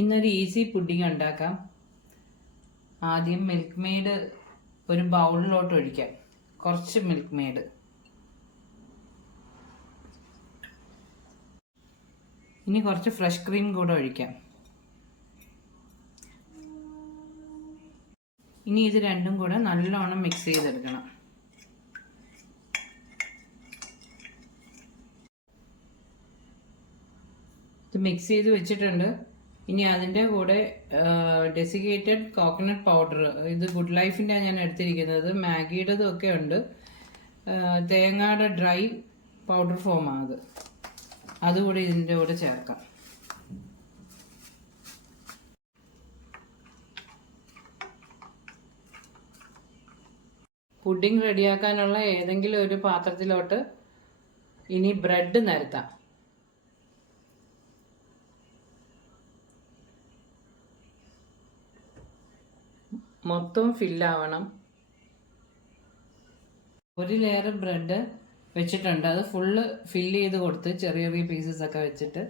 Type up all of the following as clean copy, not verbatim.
ഇന്നൊരു easy pudding ഉണ്ടാക്കാം. ആദ്യം മിൽക്ക് മെയ്ഡ് ഒരു ബൗളിലോട്ട് ഒഴിക്കാം. കുറച്ച് മിൽക്ക് മെയ്ഡ്. ഇനി കുറച്ച് ഫ്രഷ് ക്രീം കൂടെ ഒഴിക്കാം. ഇനി ഇത് രണ്ടും കൂടെ നല്ലോണം മിക്സ് ചെയ്തെടുക്കണം. ഇത് മിക്സ് ചെയ്ത് വെച്ചിട്ടുണ്ട്. ഇനി അതിൻ്റെ കൂടെ ഡെസിക്കേറ്റഡ് കോക്കനട്ട് പൗഡർ, ഇത് ഗുഡ് ലൈഫിൻ്റെ ഞാൻ എടുത്തിരിക്കുന്നത്, മാഗിയുടേതും ഒക്കെ ഉണ്ട്. തേങ്ങയുടെ ഡ്രൈ പൗഡർ ഫോമാണ് അതുകൂടെ ഇതിൻ്റെ കൂടെ ചേർക്കാം. പുഡിംഗ് റെഡിയാക്കാനുള്ള ഏതെങ്കിലും ഒരു പാത്രത്തിലോട്ട് ഇനി ബ്രെഡ് നിരത്താം. മൊത്തം ഫില്ലാവണം. ഒരു ലെയർ ബ്രെഡ് വെച്ചിട്ടുണ്ട്, അത് ഫുള്ള് ഫില്ല് ചെയ്ത് കൊടുത്ത് ചെറിയ ചെറിയ പീസസ് ഒക്കെ വെച്ചിട്ട്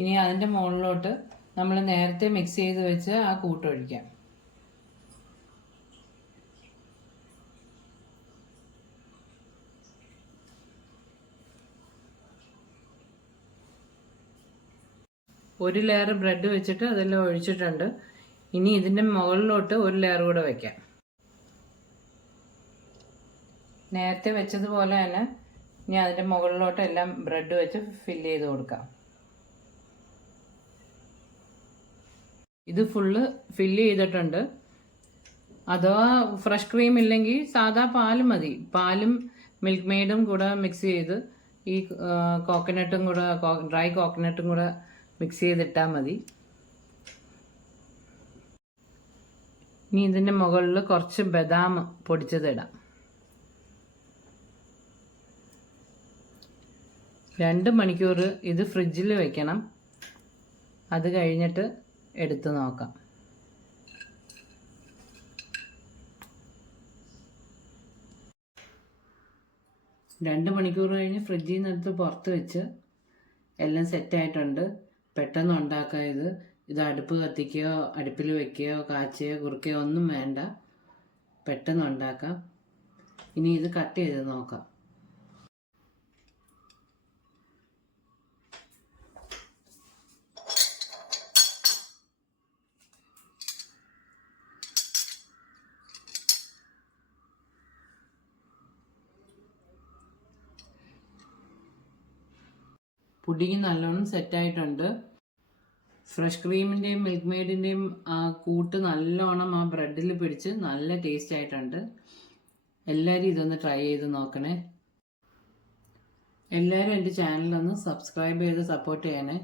ഇനി അതിൻ്റെ മുകളിലോട്ട് നമ്മൾ നേരത്തെ മിക്സ് ചെയ്ത് വെച്ച് ആ കൂട്ടൊഴിക്കാം. ഒരു ലെയർ ബ്രെഡ് വെച്ചിട്ട് അതെല്ലാം ഒഴിച്ചിട്ടുണ്ട്. ഇനി ഇതിൻ്റെ മുകളിലോട്ട് ഒരു ലെയർ കൂടെ വയ്ക്കാം. നേരത്തെ വെച്ചതുപോലെ തന്നെ ഇനി അതിൻ്റെ മുകളിലോട്ട് എല്ലാം ബ്രെഡ് വെച്ച് ഫില്ല് ചെയ്ത് കൊടുക്കാം. ഇത് ഫുള്ള് ഫില്ല് ചെയ്തിട്ടുണ്ട്. അഥവാ ഫ്രഷ് ക്രീം ഇല്ലെങ്കിൽ സാധാ പാല് മതി. പാലും മിൽക്ക് മെയ്ഡും കൂടെ മിക്സ് ചെയ്ത് ഈ കോക്കനട്ടും കൂടെ, ഡ്രൈ കോക്കനട്ടും കൂടെ മിക്സ് ചെയ്തിട്ടാൽ മതി. ഇനി ഇതിൻ്റെ മുകളിൽ കുറച്ച് ബദാം പൊടിച്ചതിടാം. 2 മണിക്കൂർ ഇത് ഫ്രിഡ്ജിൽ വെക്കണം. അത് കഴിഞ്ഞിട്ട് എടുത്ത് നോക്കാം. 2 മണിക്കൂർ കഴിഞ്ഞ് ഫ്രിഡ്ജിൽ നിന്ന് എടുത്ത് പുറത്ത് വെച്ച് എല്ലാം സെറ്റായിട്ടുണ്ട്. പെട്ടെന്ന് ഉണ്ടാക്കാം ഇത്. ഇത് അടുപ്പ് കത്തിക്കുകയോ അടുപ്പിൽ വെക്കുകയോ കാച്ചുകയോ കുറുക്കുകയോ ഒന്നും വേണ്ട, പെട്ടെന്ന് ഉണ്ടാക്കാം. ഇനി ഇത് കട്ട് ചെയ്ത് നോക്കാം. പുഡിങ് നല്ലോണം സെറ്റായിട്ടുണ്ട്. ഫ്രഷ് ക്രീമിൻ്റെയും മിൽക്ക് മെയ്ഡിൻ്റെയും ആ കൂട്ട് നല്ലോണം ആ ബ്രെഡിൽ പിടിച്ച് നല്ല ടേസ്റ്റ് ആയിട്ടുണ്ട്. എല്ലാവരും ഇതൊന്ന് ട്രൈ ചെയ്ത് നോക്കണേ. എല്ലാവരും എൻ്റെ ചാനലൊന്ന് സബ്സ്ക്രൈബ് ചെയ്ത് സപ്പോർട്ട് ചെയ്യണേ.